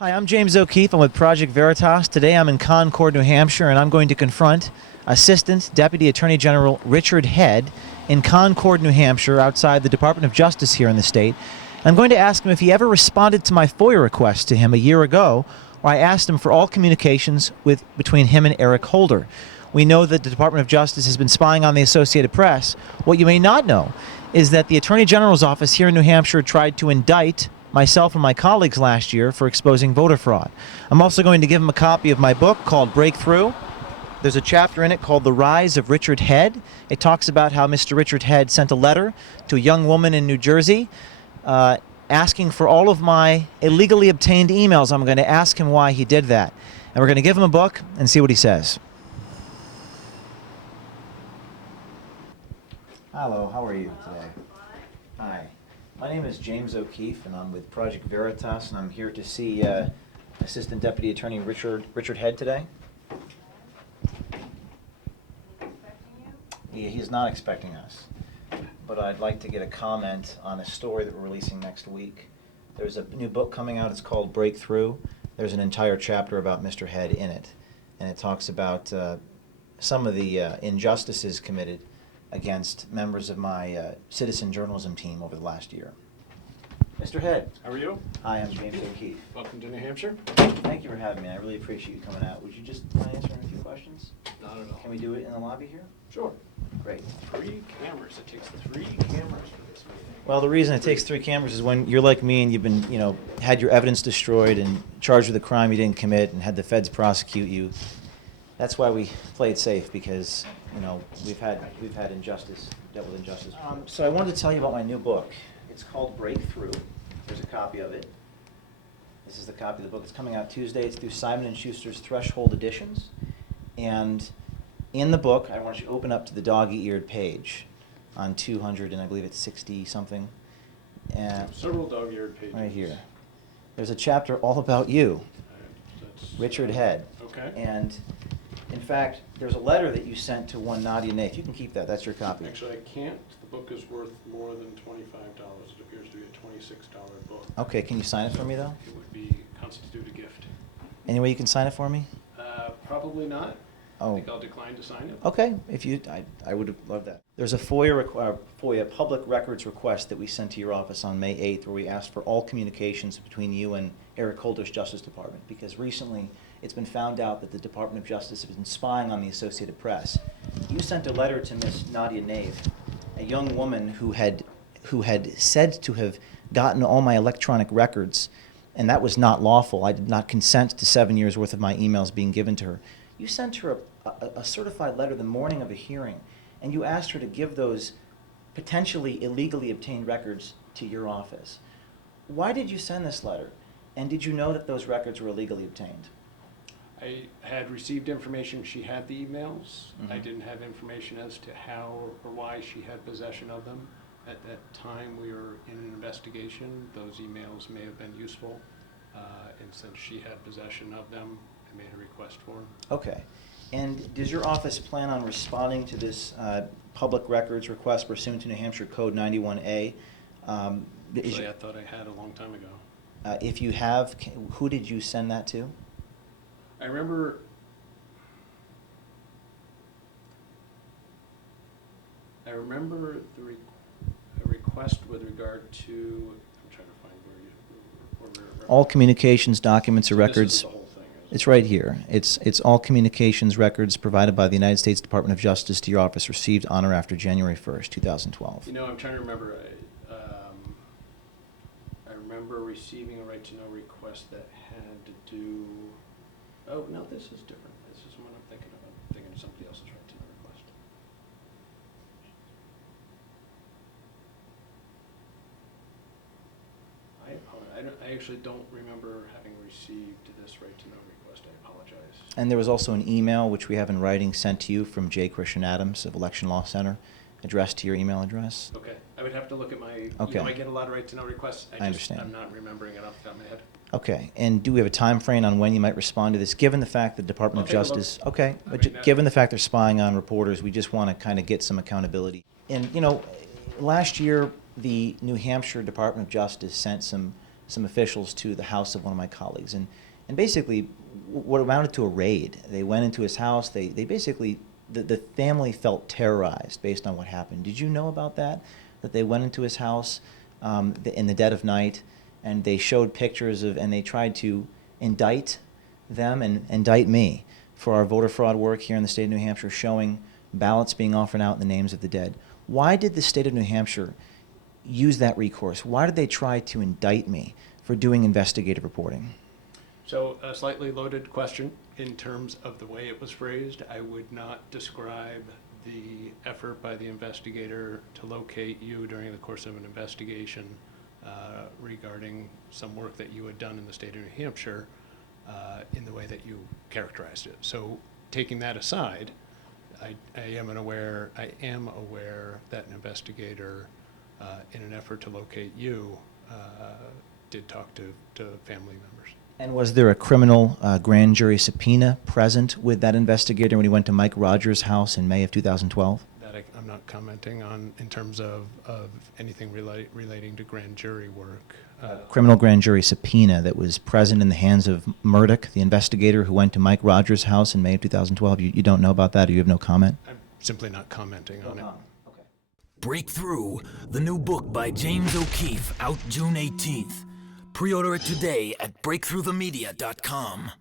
Hi, I'm James O'Keefe. I'm with Project Veritas. Today I'm in Concord, New Hampshire, and I'm going to confront Assistant Deputy Attorney General Richard Head in Concord, New Hampshire, outside the Department of Justice here in the state. I'm going to ask him if he ever responded to my FOIA request to him a year ago, where I asked him for all communications between him and Eric Holder. We know that the Department of Justice has been spying on the Associated Press. What you may not know is that the Attorney General's office here in New Hampshire tried to indict myself and my colleagues last year for exposing voter fraud. I'm also going to give him a copy of my book called Breakthrough. There's a chapter in it called The Rise of Richard Head. It talks about how Mr. Richard Head sent a letter to a young woman in New Jersey asking for all of my illegally obtained emails. I'm going to ask him why he did that. And we're going to give him a book and see what he says. Hello, how are you today? Hi. My name is James O'Keefe, and I'm with Project Veritas, and I'm here to see Assistant Deputy Attorney Richard Head today. Yeah, he's not expecting us, but I'd like to get a comment on a story that we're releasing next week. There's a new book coming out. It's called Breakthrough. There's an entire chapter about Mr. Head in it, and it talks about some of the injustices committed against members of my citizen journalism team over the last year. Mr. Head. How are you? Hi, I'm James O'Keefe. Welcome to New Hampshire. Thank you for having me. I really appreciate you coming out. Would you just mind answering a few questions? Not at all. Can we do it in the lobby here? Sure. Great. 3 cameras. It takes 3 cameras for this meeting. Well, the reason it takes 3 cameras is when you're like me and you've been, had your evidence destroyed and charged with a crime you didn't commit and had the feds prosecute you. That's why we play it safe, because we've had injustice, dealt with injustice. So I wanted to tell you about my new book. It's called Breakthrough. There's a copy of it. This is the copy of the book. It's coming out Tuesday. It's through Simon & Schuster's Threshold Editions. And in the book, I want you to open up to the dog-eared page on 200, and I believe it's 60 something. And Several dog-eared pages. right here. There's a chapter all about you, Richard Head. Okay. And in fact, there's a letter that you sent to one Nadia Naif. You can keep that. That's your copy. Actually, I can't. The book is worth more than $25. It appears to be a $26 book. Okay, can you sign it for me, though? It would be constitute a gift. Any way you can sign it for me? Probably not. Oh. I think I'll decline to sign it. Okay, if you, I would have loved that. There's a FOIA public records request that we sent to your office on May 8th, where we asked for all communications between you and Eric Holder's Justice Department, because recently it's been found out that the Department of Justice has been spying on the Associated Press. You sent a letter to Miss Nadia Naif, a young woman who had said to have gotten all my electronic records, and that was not lawful. I did not consent to 7 years worth of my emails being given to her. You sent her a certified letter the morning of a hearing, and you asked her to give those potentially illegally obtained records to your office. Why did you send this letter? And did you know that those records were illegally obtained? I had received information she had the emails. Mm-hmm. I didn't have information as to how or why she had possession of them. At that time, we were in an investigation. Those emails may have been useful, and since she had possession of them, I made a request for them. Okay. And does your office plan on responding to this public records request pursuant to New Hampshire Code 91A? Actually, I thought I had a long time ago. If you have, who did you send that to? I remember a request with regard to, I'm trying to find where All communications, documents, or So records. This is the whole thing. It's right here. It's all communications records provided by the United States Department of Justice to your office received on or after January 1st, 2012. I'm trying to remember. I remember receiving a right-to-know request that had to do. Oh no, this is different. This is what I'm thinking of. I'm thinking of somebody else's right-to-know request. I actually don't remember having received this right-to-know request. I apologize. And there was also an email, which we have in writing, sent to you from J. Christian Adams of Election Law Center, addressed to your email address. Okay, I would have to look at my. Okay. I get a lot of right-to-know requests. I understand. I'm not remembering it off the top of my head. Okay. And do we have a time frame on when you might respond to this, given the fact that the Department of I'll take a look. Justice? Okay. I But mean, given the fact they're spying on reporters, we just want to kind of get some accountability. And last year the New Hampshire Department of Justice sent some some officials to the house of one of my colleagues, and basically what amounted to a raid. They went into his house. They basically, the family felt terrorized based on what happened. Did you know about that? That they went into his house in the dead of night, and they showed pictures of, and they tried to indict them and indict me for our voter fraud work here in the state of New Hampshire, showing ballots being offered out in the names of the dead. Why did the state of New Hampshire use that recourse? Why did they try to indict me for doing investigative reporting? So a slightly loaded question in terms of the way it was phrased. I would not describe the effort by the investigator to locate you during the course of an investigation regarding some work that you had done in the state of New Hampshire in the way that you characterized it. So taking that aside, I am aware that an investigator, in an effort to locate you, did talk to family members. And was there a criminal grand jury subpoena present with that investigator when he went to Mike Rogers' house in May of 2012? That I'm not commenting on in terms of anything relating to grand jury work. Criminal grand jury subpoena that was present in the hands of Murdoch, the investigator who went to Mike Rogers' house in May of 2012. You don't know about that, or you have no comment? I'm simply not commenting on it. Okay. Breakthrough, the new book by James O'Keefe, out June 18th. Pre-order it today at breakthroughthemedia.com.